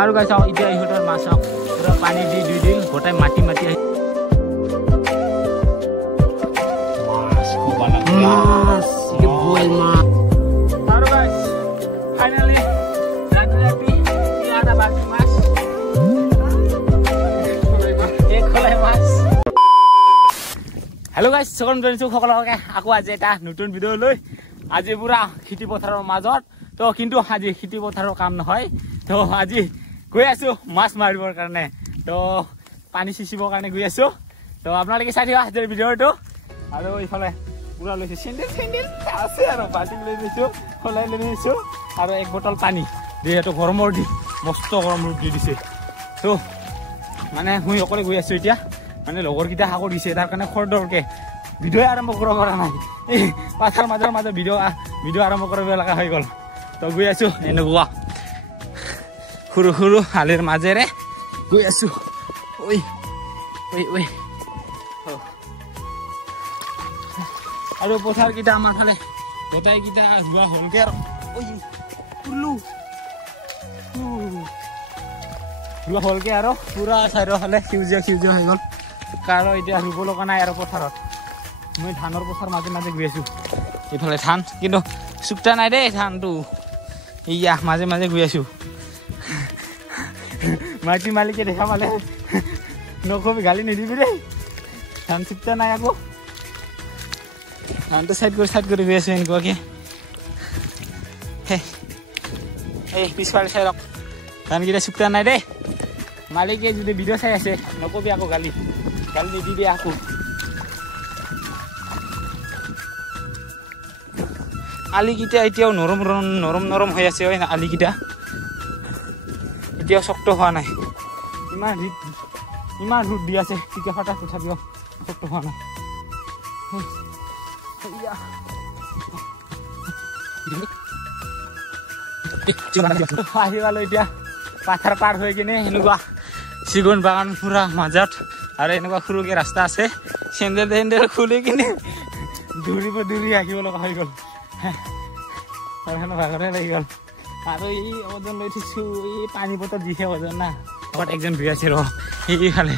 আৰু গাইছ এতিয়া ইহঁতৰ মাছ পুৰা পানী দি দুই দিন গোটাই মাটি মাটি আহি মাছ বইল মাছ আৰু গাইছ ফাইনালি ৰাতি ৰাতি এটা বাকি মাছ এক খলাই মাছ হেল্ল' গাইছ সকলো জনাইছো সকলোকে আকৌ আজি এটা নতুন ভিডিঅ' লৈ আজি পুৰা খেতি পথাৰৰ মাজত তো কিন্তু আজি খেতি পথাৰৰ কাম নহয় তো আজি গৈ আছো মাছ মাৰিবৰ কাৰণে তো পানী সিঁচিবৰ কাৰণে গৈ আছো তো আপোনালোকে চাই দিবা আজিৰ ভিডিঅ'টো আৰু ইফালে পুৰা লৈছে চেণ্ডেল চেণ্ডেল আছে আৰু বাল্টি লৈ লৈছো খলাই লৈ লৈছো আৰু এক বটল পানী যিহেতু গৰমৰ দিন মস্ত গৰম ৰূপ দি দিছে তো মানে মই অকলে গৈ আছো এতিয়া মানে লগৰকেইটা আগত দিছে তাৰ কাৰণে খৰদৰকে ভিডিঅ' আৰম্ভ কৰিব পৰা নাই এই পাথাৰ মাজৰ ভিডিঅ' আৰম্ভ কৰিব লগা হৈ গ'ল তো গৈ আছো এনেকুৱা সৰু সৰু হালিৰ মাজেৰে গৈ আছো ঐ ঐ ঐ আৰু পথাৰকেইটা আমাৰ ফালে গোটাইকেইটা ৰোৱা হ'লগে আৰু ৰোৱা হ'লগে আৰু পুৰা চাইডৰ ফালে সেউজীয়া সেউজীয়া হৈ গ'ল কাৰণ এতিয়া ৰুব লগা নাই আৰু পথাৰত মই ধানৰ পথাৰ মাজে মাজে গৈ আছো এইফালে ধান কিন্তু চুকটা নাই দেই ধানটো ইয়া মাজে মাজে গৈ আছো মাটি মালিকে দেখা পালে নকবি গালি নিদিবি দেই ধান চুকটা নাই আকৌ ধানটো চাইড কৰি গৈ আছো এনেকুৱাকে এই পিছফালে চাই ৰখ ধানকেইটা চুকটা নাই দেই মালিকে যদি ভিডিঅ' চাই আছে নকবি আকৌ গালি নিদিবি আকৌ আলিকেইটা এতিয়াও নৰম হৈ আছে আলিকেইটা এতিয়াও শক্ত হোৱা নাই ইমান ৰ'দ দি আছে তেতিয়া ফাটা তথাপিও শক্ত হোৱা নাই আহি পালো এতিয়া পাথাৰ পাৰ হৈ কিনে এনেকুৱা চিগুন বাগান পুৰা মাজত আৰু এনেকুৱা সৰুকে ৰাস্তা আছে চেণ্ডেল খুলি কিনে দৌৰি আহিব লগা হৈ গ'ল ভাগৰে লাগি গ'ল আৰু এই ওজন লৈ থৈছো এই পানী বটল দিছে ওজন না আগত একজন ধুই আছে ৰ সেইফালে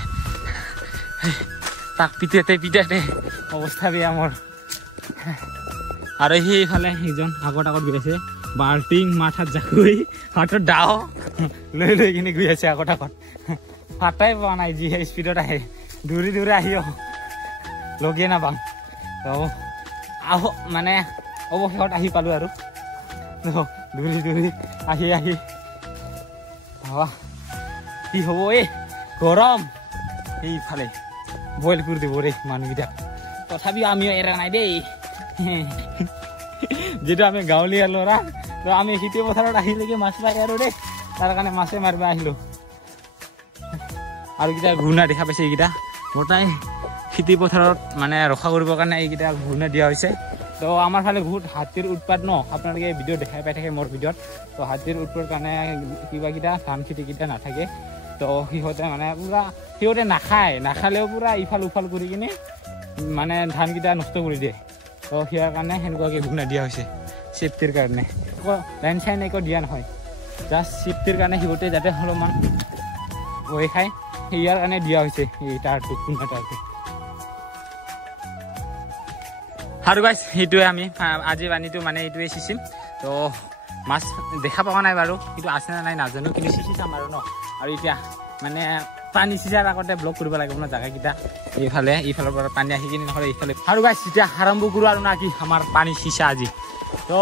তাক পিটাতে অৱস্থা বেয়া মোৰ আৰু সেইফালে সেইজন আগত গৈ আছে বাল্টিং মাথাত জাকৈ হাতত দাও লৈ কিনে গৈ আছে আগত ফাটাই পোৱা নাই যিহে স্পীডত আহে দৌৰি আহিও লগে নাপাম মানে অৱশেষত আহি পালো আৰু দৌৰি আহি ভাবা কি হ'ব এই গৰম সেইফালে বইল কৰি দিব ৰে মানুহকেইটা তথাপিও আমিও এৰা নাই দেই যিটো আমি গাঁৱলীয়া ল'ৰা তো আমি খেতি পথাৰত আহিলেকে মাছ লাগে আৰু দেই তাৰ কাৰণে মাছে মাৰিব আহিলো আৰু কেইটা ঘূৰ্ণা দেখা পাইছে এইকেইটা গোটাই খেতি পথাৰত মানে ৰক্ষা কৰিবৰ কাৰণে এইকেইটা ঘূৰ্ণা দিয়া হৈছে তো আমাৰ ফালে বহুত হাতীৰ উৎপাত ন আপোনালোকে ভিডিঅ' দেখাই পাই থাকে মোৰ ভিডিঅ'ত তো হাতীৰ উৎপাতৰ কাৰণে কিবাকেইটা ধান খেতিকেইটা নাথাকে তো সিহঁতে মানে পুৰা সিহঁতে নাখালেও পুৰা ইফাল উফাল কৰি কিনে মানে ধানকেইটা নষ্ট কৰি দিয়ে তো সিয়াৰ কাৰণে সেনেকুৱাকৈ ঘূৰ্ণা দিয়া হৈছে চেফটিৰ কাৰণে লাইন চাইন একো দিয়া নহয় জাষ্ট চেফটিৰ কাৰণে সিহঁতে যাতে অলপমান ভয় খায় সেয়াৰ কাৰণে দিয়া হৈছে এই তাৰটো ঘূৰ্ণা তাৰটো আৰু গাইছ সেইটোৱে আমি আজি পানীটো মানে এইটোৱে সিঁচিম তো মাছ দেখা পোৱা নাই বাৰু কিন্তু আছে নে নাই নাজানো কিন্তু সিঁচি চাম আৰু ন আৰু এতিয়া মানে পানী সিঁচাৰ আগতে ব্লক কৰিব লাগিব ন জেগাকেইটা এইফালৰ পৰা পানী আহি কিনে নহ'লে এইফালে আৰু গাইছ এতিয়া আৰম্ভ কৰোঁ আৰু না কি আমাৰ পানী সিঁচা আজি তো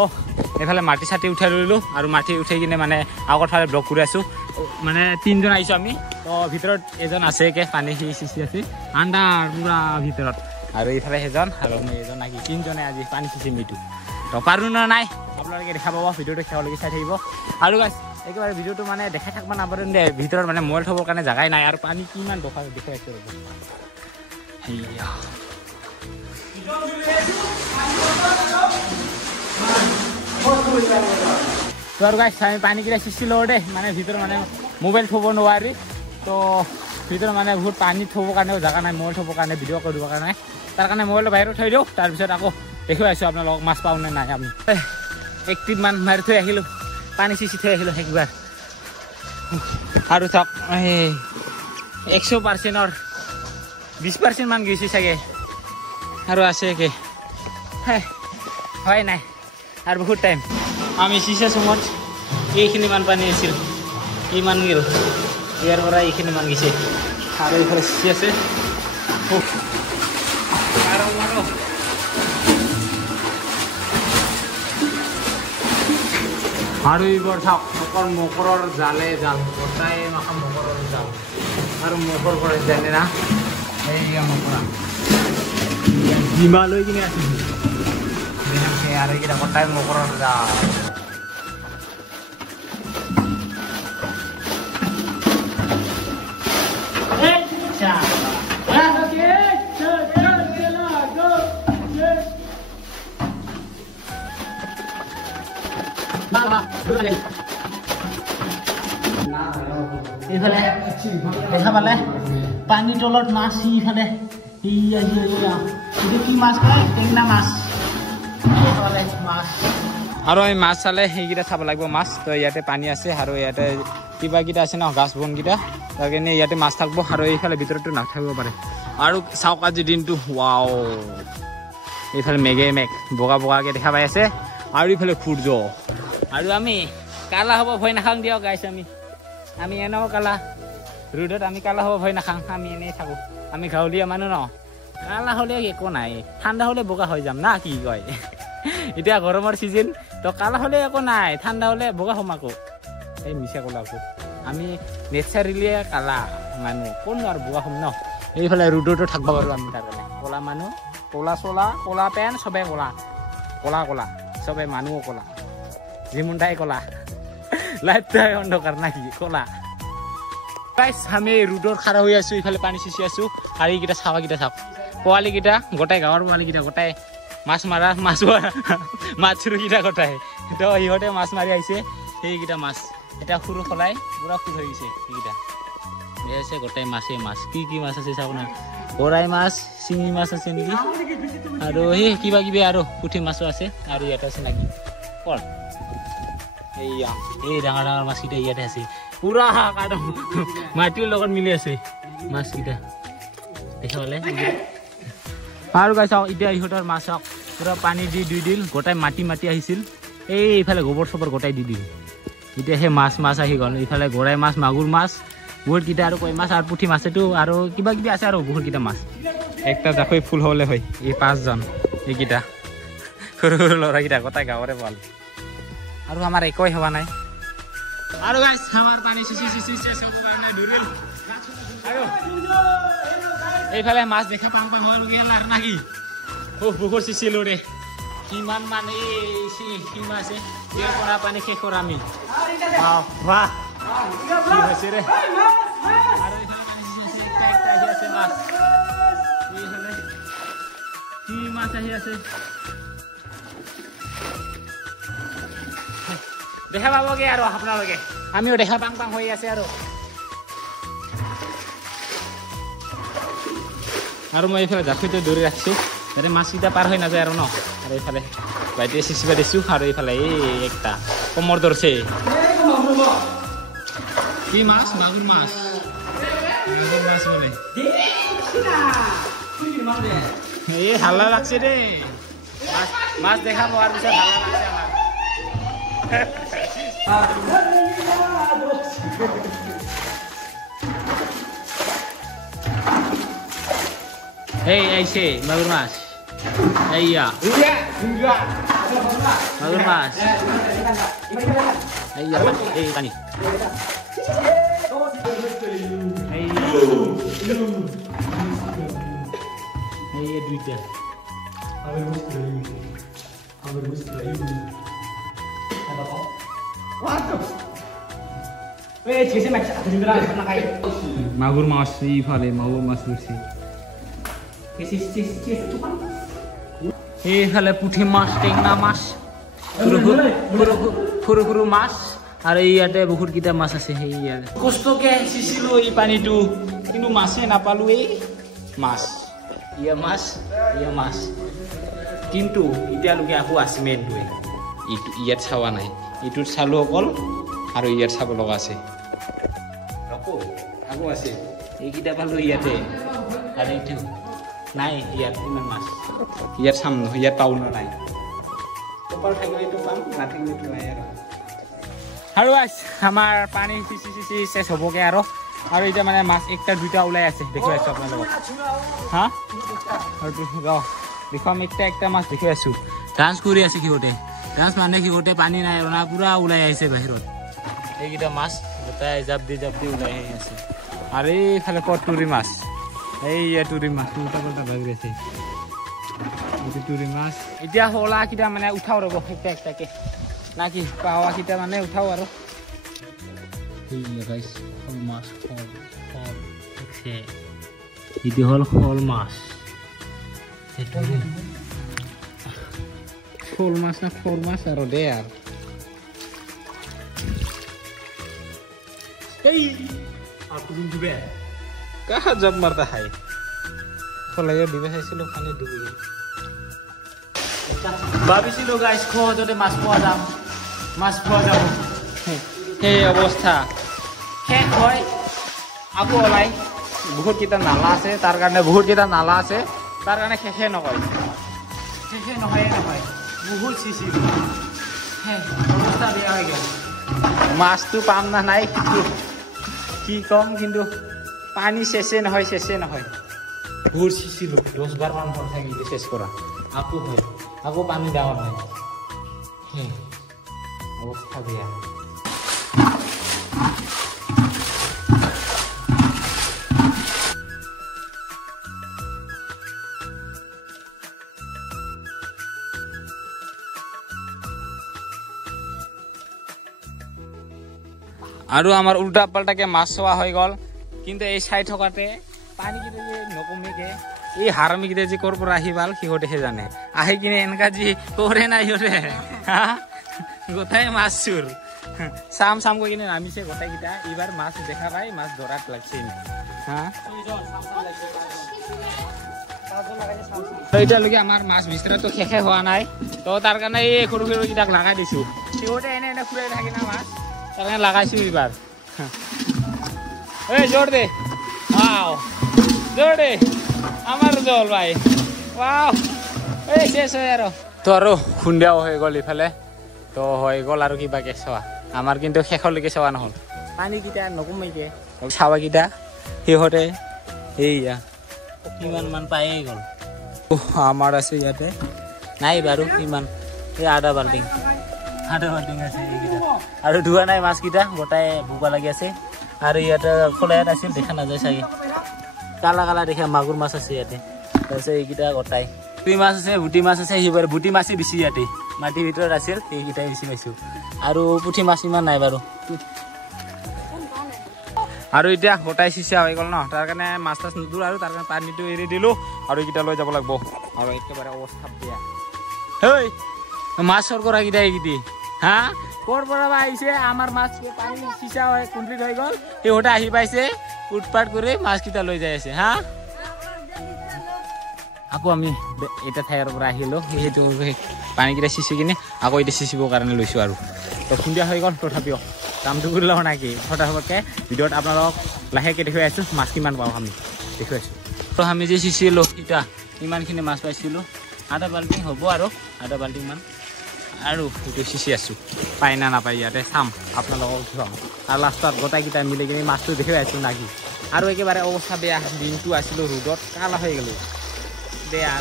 এইফালে মাটি চাটি উঠাই লৈলোঁ আৰু মাটি উঠাই কিনে মানে আগৰ ফালে ব্লক কৰি আছোঁ মানে 3জন আহিছোঁ আমি তো ভিতৰত এজন আছে পানী সিঁচি আছে আণ্ডাৰ পুৰা ভিতৰত আৰু এইফালে সেইজন আৰু মই এজন নাকি 3জনে আজি পানী সিঁচিম এইটো তো পাৰোঁ নে নাই আপোনালোকে দেখা পাব ভিডিঅ'টো শেষলৈকে চাই থাকিব আৰু গাইছ একেবাৰে ভিডিঅ'টো মানে দেখাই থাকিব নাপাৰে দে ভিতৰত মানে মোবাইল থ'বৰ কাৰণে জেগাই নাই আৰু পানী কিমান দেখাই আছে ৰ'ব সেয়া তো আৰু গাইছ আমি পানীকেইটা সিঁচি লওঁ দেই মানে ভিতৰত মানে মোবাইল থ'ব নোৱাৰি তো ভিতৰত মানে বহুত পানী থ'বৰ কাৰণেও জেগা নাই মোবাইল থ'বৰ কাৰণে ভিডিঅ' কৰিবৰ কাৰণে তাৰ কাৰণে মোবাইলটো বাহিৰত থৈ দিওঁ তাৰপিছত আকৌ দেখুৱাই আছোঁ আপোনালোকক মাছ পাওঁ নে নাই আমি 1 টিপমান মাৰি থৈ আহিলোঁ পানী সিঁচি থৈ আহিলোঁ একবাৰ আৰু চাওক 100%ৰ 20% মান গৈছে চাগে আৰু আছে একে হয় নাই আৰু বহুত টাইম আমি চিচা চুমত এইখিনি মান পানী আছিল ইমান গেল ইয়াৰ পৰা এইখিনি মান গৈছে আৰু এইফালে চিচি আছে আৰু এইবাৰ চাওক অকল মকৰৰ জালে জাল গোটাই মাখা মকৰৰ জাল আৰু মকৰ পৰা জানে না এইয়া মকৰা ডিমা লৈ কিনে আছে আৰু এইকেইটা গোটাই মকৰৰ জাল এইফালে দেখা পালে পানীৰ তলত মাছ ইফালে এইটো কি মাছ কয় টেঙনা মাছ আৰু আমি মাছ চালে সেইকেইটা চাব লাগিব মাছ তো ইয়াতে পানী আছে আৰু ইয়াতে কিবা কিটা আছে ন গাছ বনকেইটা তাৰ কাৰণে ইয়াতে মাছ থাকিব আৰু এইফালে ভিতৰতো নাথাকিব পাৰে আৰু চাওক আজি দিনটো ৱাও এইফালে মেঘে মেঘ বগা বগাকে দেখা পাই আছে আৰু এইফালে সূৰ্য আৰু আমি কালা হ'ব ভয় নাখাওঁ দিয়ক গাইছ আমি এনেও কালা ৰ'দত আমি কালা হ'ব ভয় নাখাওঁ আমি এনেই থাকোঁ আমি গাঁৱলীয়া মানুহ ন কালা হ'লে একো নাই ঠাণ্ডা হ'লে বগা হৈ যাম না কি কয় এতিয়া গৰমৰ ছিজন তো কালা হ'লে একো নাই ঠাণ্ডা হ'লে বগা হ'ম আকৌ এই মিছা ক'লা আকৌ আমি নেচাৰেলি কালা মানুহ কোন আৰু বগা হ'ম ন এইফালে ৰ'দতো থাকিব পাৰোঁ আমি তাৰ কাৰণে ক'লা মানুহ ক'লা চলা ক'লা পেণ্ট চবেই ক'লা ক'লা ক'লা চবেই মানুহো ক'লা জিমুণ্ডাই ক'লা লাইফটাই অন্ধকাৰ নাকি ক'লা গাইছ আমি ৰ'দত খাৰা হৈ আছোঁ ইফালে পানী চিচি আছোঁ আৰু এইকেইটা চাৱাকেইটা চাওক পোৱালিকেইটা গোটাই গাঁৱৰ পোৱালিকেইটা গোটাই মাছ মাৰা মাছৰুকেইটা গোটাই তো সিহঁতে মাছ মাৰি আহিছে সেইকেইটা মাছ এতিয়া সৰু সলাই পূৰা ফুল হৈ গৈছে সেইকেইটা আছে গোটাই মাছেই মাছ কি মাছ আছে চাওক না গৰাই মাছ চিঙি মাছ আছে নেকি আৰু সেই কিবা কিবি আৰু পুঠি মাছো আছে আৰু ইয়াতে আছে নেকি কল এইয়া এই ডাঙৰ ডাঙৰ মাছকেইটা ইয়াতে আছে পুৰা কাদম মাটিৰ লগত মিলি আছে মাছকেইটা দেখা পালে আৰু গাই চাওক এতিয়া ইহঁতৰ মাছ চাওক পুৰা পানী দি দিল গোটাই মাটি আহিছিল এইফালে গোবৰ চবৰ গোটাই দি দিল এতিয়া সেই মাছ আহি গ'ল ইফালে গৰাই মাছ মাগুৰ মাছ বহুতকেইটা আৰু কৈ মাছ আৰু পুঠি মাছেতো আৰু কিবা কিবি আছে আৰু বহুতকেইটা মাছ একটা জাকৈ ফুল হ'লে হয় এই 5জন এইকেইটা সৰু সৰু ল'ৰাকেইটা গোটাই গাঁৱৰে পাল আৰু আমাৰ একোৱেই হোৱা নাই আৰু গাইছ আমাৰ পানী চিচি চব কাৰণে ধৰিল আৰু এইফালে মাছ দেখা পাম হ'লগৈ আৰু নাকি বহুত চিচিলো ৰে কিমান মানে সীমা আছে ইয়াৰ পৰা পানী শেষ কৰা আমি বাহ কি হৈছে ৰে আৰু এইফালে পানী চিচি একটা আহি আছে মাছ এইফালে কি মাছ আহি আছে দেখা পাবগে আৰু আপোনালোকে আমিও দেখা পাং হৈ আছে আৰু মই এইফালে জাফিটো দৌৰি ৰাখিছোঁ যাতে মাছকেইটা পাৰ হৈ নাযায় আৰু ন আৰু এইফালে বাইটিয়ে চিচিবা দিছোঁ আৰু এইফালে এই একটা কমৰ ধৰছে কি মাছ মাগুৰ মাছ বোলে এই হাল্লা লাগছে দেই মাছ দেখা পোৱাৰ পিছত হাল্লা লাগছে Hey, aise, magur mas. Iya. Magur mas. Iya, tani. Iya, duitnya. Magur mas sih, fale magur mas sih. এইফালে পুঠি মাছ টেঙনা মাছ সৰু সৰু মাছ আৰু ইয়াতে বহুতকেইটা মাছ আছে সেই ইয়াতে কষ্টকে সিঁচিলো এই পানীটো কিন্তু মাছে নাপালো এই মাছ মাছ কিন্তু এতিয়ালৈকে আকৌ আছে মেইনটোৱে এইটো ইয়াত চাৱা নাই এইটোত চালো অকল আৰু ইয়াত চাব লগা আছে আকৌ আছে এইকেইটা পালো ইয়াতে আৰু এইটো নাই ইয়াত ইমান মাছ ইয়াত চাম ইয়াত পাও না নাই ওপৰ থাকিলেতো পাম নাথাকিলেতো নাই আৰু গাইছ আমাৰ পানী সিঁচি চেছ হ'বগে আৰু এতিয়া মানে মাছ একটা দুটা ওলাই আছে দেখি আছো আপোনালোকক হা আৰু দেখো আমি একটা মাছ দেখি আছো ডান্স কৰি আছে সিহঁতে ডান্স মানে সিহঁতে পানী নাই আৰু না পুৰা ওলাই আহিছে বাহিৰত এইকেইটা মাছ গোটাই জাপ দি ওলাই আহি আছে আৰু এইফালে তুৰি মাছ এইয়া তুৰি মাছ উল্টা পুল্টা ভাগি আছে তুৰি মাছ এতিয়া হলা কিটা মানে উঠাও ৰ'ব একটাকে নাকি পাৱা কিটা মানে উঠাও আৰু মাছ এইটো হ'ল শ'ল মাছ শ'ল মাছ না খৰ মাছ আৰু দে আৰু कहाँ जब मरता है खोलाइयो दिबे চাইছিলো পানী ডুবি গ'ল ভাবিছিলো গাইস খোজতে মাছ পোৱা যাব এই অৱস্থা শেষ হয় আকৌ ওলাই বহুত কিটা নালা আছে তাৰ কাৰণে শেষে নহয় বহুত চিচি অৱস্থা বেয়া হৈ গ'ল মাছটো পাম না নাই কি কম কিন্তু পানী শেষে নহয় বহুত চিচিলো 10-12 মান হ'ল থাকি শেষ কৰা আকৌ পানী ডাঙৰ হয় অৱস্থা বেয়া আৰু আমাৰ উল্টা পাল্টাকে মাছ চোৱা হৈ গ'ল কিন্তু এই চাই থকাতে পানী কিটা যে নকমেকে এই হাৰামি কিটা যে ক'ৰ পৰা আহি ভাল সিহঁতেহে জানে আহি কিনে এনেকা যি কৰে নাই সিহঁতে গোটাই মাছ চুৰ চাম কৈ কিনে নামিছে গোটাইকেইটা এইবাৰ মাছ দেখা পাই মাছ ধৰাত লাগছে হা এতিয়ালৈকে আমাৰ মাছ বিচৰাটো শেষে হোৱা নাই তো তাৰ কাৰণে এই সৰু কেইটাক লগাই দিছো সিহঁতে এনে ফুৰাই থাকে না মাছ তাৰ কাৰণে লগাইছো এইবাৰ এই জোৰ দে আমাৰ জল ভাই এই শেষ হয় আৰু খুন্দিয়াও হৈ গ'ল ইফালে তো হৈ গ'ল আৰু কিবাকে চোৱা আমাৰ কিন্তু শেষলৈকে চোৱা নহ'ল পানীকেইটা নকমেকে চাৱাকেইটা সিহঁতে এইয়া কিমান মান পায়েই গ'ল আমাৰ আছে ইয়াতে নাই বাৰু কিমান এই আধা বাল্টিং আছে এইকেইটা আৰু ধোৱা নাই মাছকেইটা গোটাই ভোকা লাগি আছে আৰু ইয়াতে খোলায়াত আছিল দেখা নাযায় চাগে কালা দেখা মাগুৰ মাছ আছে ইয়াতে তাৰপিছত এইকেইটা গোটাই পুঠি মাছ আছে বুটি মাছ আছে সেইবাৰ বুটি মাছেই বেছি ইয়াতে মাটিৰ ভিতৰত আছিল সেইকেইটাই বেছি পাইছোঁ আৰু পুঠি মাছ ইমান নাই বাৰু আৰু এতিয়া গোটাই চিচা হৈ গ'ল ন তাৰ কাৰণে মাছ তাছ নুদো আৰু তাৰ কাৰণে পানীটো এৰি দিলোঁ আৰু এইকেইটা লৈ যাব লাগিব আৰু একেবাৰে অৱস্থা বেয়া হেই মাছৰ কৰা কেইটা এইকেইটি হা ক'ৰ পৰা বা আহিছে আমাৰ মাছ পানী চিচা হৈ কমপ্লিট হৈ গ'ল সিহঁতে আহি পাইছে উৎপাত কৰি মাছকেইটা লৈ যাই আছে হা আকৌ আমি এটা ঠাইৰ পৰা আহিলোঁ সেইটো পানীকেইটা চিচি কিনে আকৌ এতিয়া চিচিবৰ কাৰণে লৈছোঁ আৰু তো খুন্দিয়া হৈ গ'ল তথাপিও কামটো কৰি লওঁ নাকি ফটাফটকৈ ভিডিঅ'ত আপোনালোকক লাহেকৈ দেখুৱাই আছোঁ মাছ কিমান পাওঁ আমি দেখুৱাই আছোঁ তো আমি যে চিচিলোঁ এতিয়া ইমানখিনি মাছ পাইছিলোঁ আধা বাল্টিং হ'ব আৰু আধা বাল্টিংমান আৰু এইটো চিচি আছোঁ পাই না নাপায় ইয়াতে চাম আপোনালোকক দেখুৱাম আৰু লাষ্টত গোটাইকেইটা মিলি কিনে মাছটো দেখুৱাই আছোঁ নাকি আৰু একেবাৰে অৱস্থা বেয়া দিনটো আছিলোঁ ৰ'দত কালা হৈ গ'লোঁ বেয়া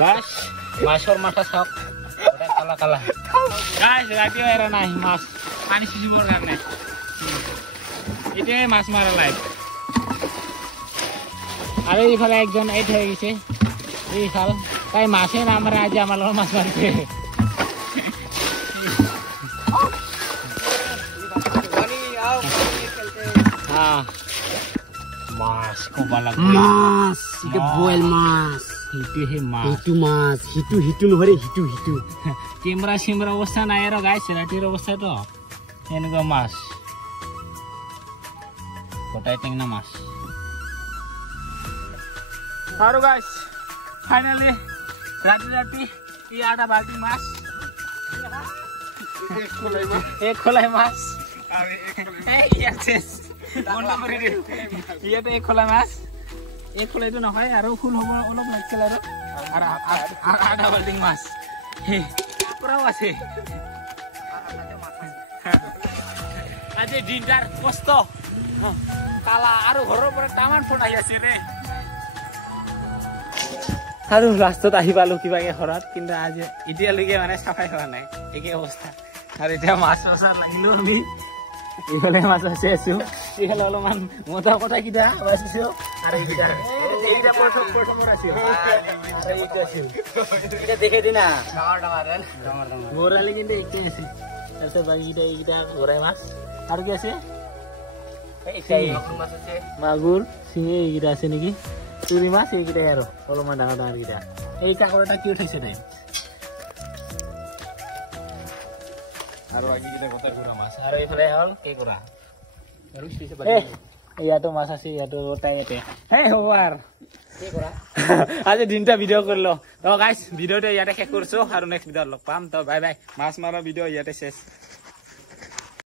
বাছ মাছৰ মাথা চাওক কালা গাইছ ৰাতিও এৰা নাই মাছ পানী সিঁচিবৰ কাৰণে এতিয়াই মাছ মাৰা লাইক আৰু এইফালে একজন এই থৈ গৈছে এইফাল তাই মাছে নামাৰে আজি আমাৰ লগত মাছ মাৰিছে মাছ ক'ব লাগে মাছ এটা বইল মাছ হিটুহে মাছ হিটু নহয় হিটু কেমেৰা চিমেৰা অৱস্থা নাই আৰু গাইছ ৰাতিৰ অৱস্থাটো এনেকুৱা মাছ গোটাই টেঙনা মাছ আৰু গাইছ ফাইনালি ৰাতি এই আধা বাল্টি মাছ এক খোলাই মাছ ইয়াতে এই খোলা মাছ এই খোলাইটো নহয় আৰু ফুল হ'ব অলপ লাগিছিল আৰু আধা বাল্টিং মাছ পৰাও আছে আজি দিনটাৰ কষ্ট কালা আৰু ঘৰৰ পৰা টামান ফোন আহি আছে ৰে আৰু লাষ্টত আহি পালো কিবাকে ঘৰত কিন্তু আজি এতিয়ালৈকে মানে চাফাই হোৱা নাই একে অৱস্থা আৰু এতিয়া মাছ মাছাৰ লাগিলো আমি এইফালে মাছ আছে আছো এইফালে অলপমান মতা কথা কিটা বাচিছো আৰু এইকেইটা প্ৰথমৰ আছিল এইটা দেখে দিনা বৰালি কিন্তু একে আছে তাৰপিছত বাকীকেইটা এইকেইটা ঘৰাই মাছ আৰু কি আছে মাগুৰ চিঙি এইকেইটা আছে নেকি চুৰি মাছ এইকেইটাই আৰু অলপমান ডাঙৰ ডাঙৰ কেইটা এই কাকৰ এটা কি উঠাইছে তাই আৰু আৰু এইফালে হ'ল কেঁকুৰা ইয়াতো মাছ আছে ইয়াতো তাই ইয়াতে সেই হ'ব আৰু আজি দিনটা ভিডিঅ' কৰিলো তো গাইজ ভিডিঅ'টো ইয়াতে শেষ কৰিছো আৰু নেক্সট ভিডিঅ'ত লগ পাম তো বাই বাই মাছ মাৰা ভিডিঅ' ইয়াতে শেষ